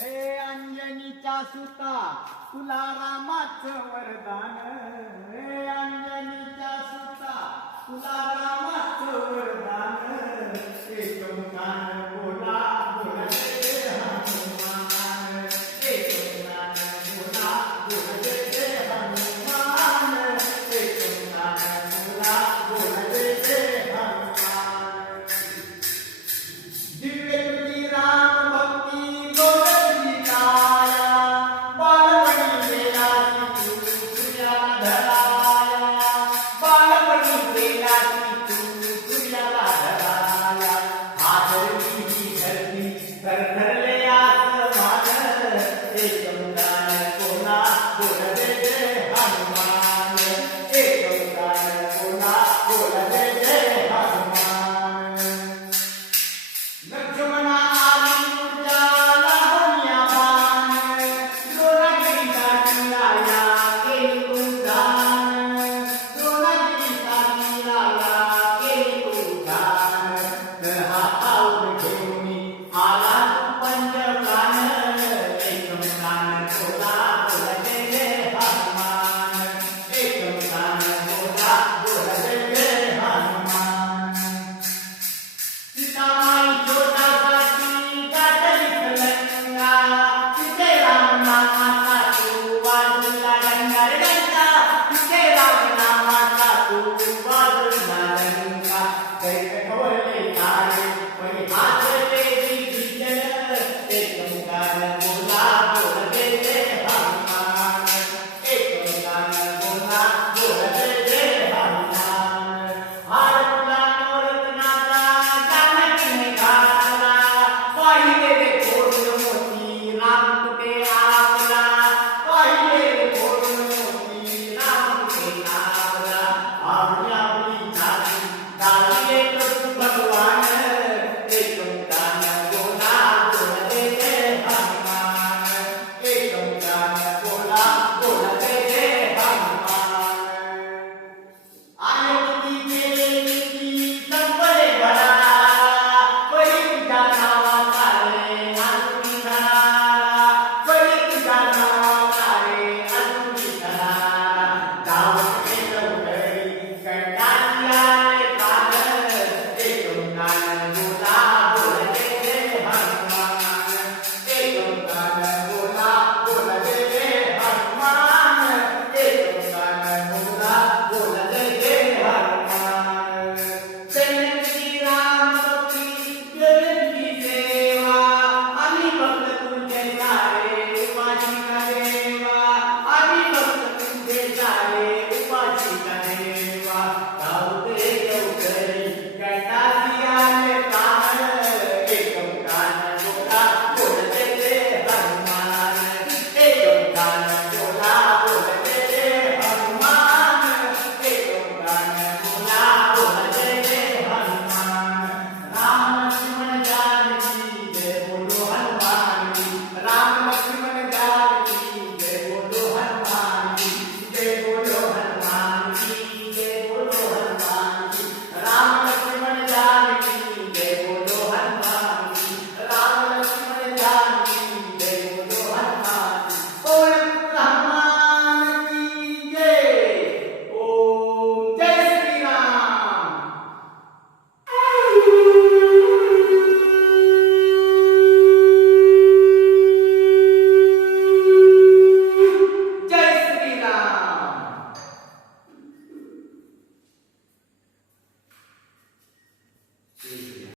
हे अंजनीच्या सुता तुला रामाचं वरदान. हे अंजनीच्या सुता तुला रामाचं वरदान. ते Bye.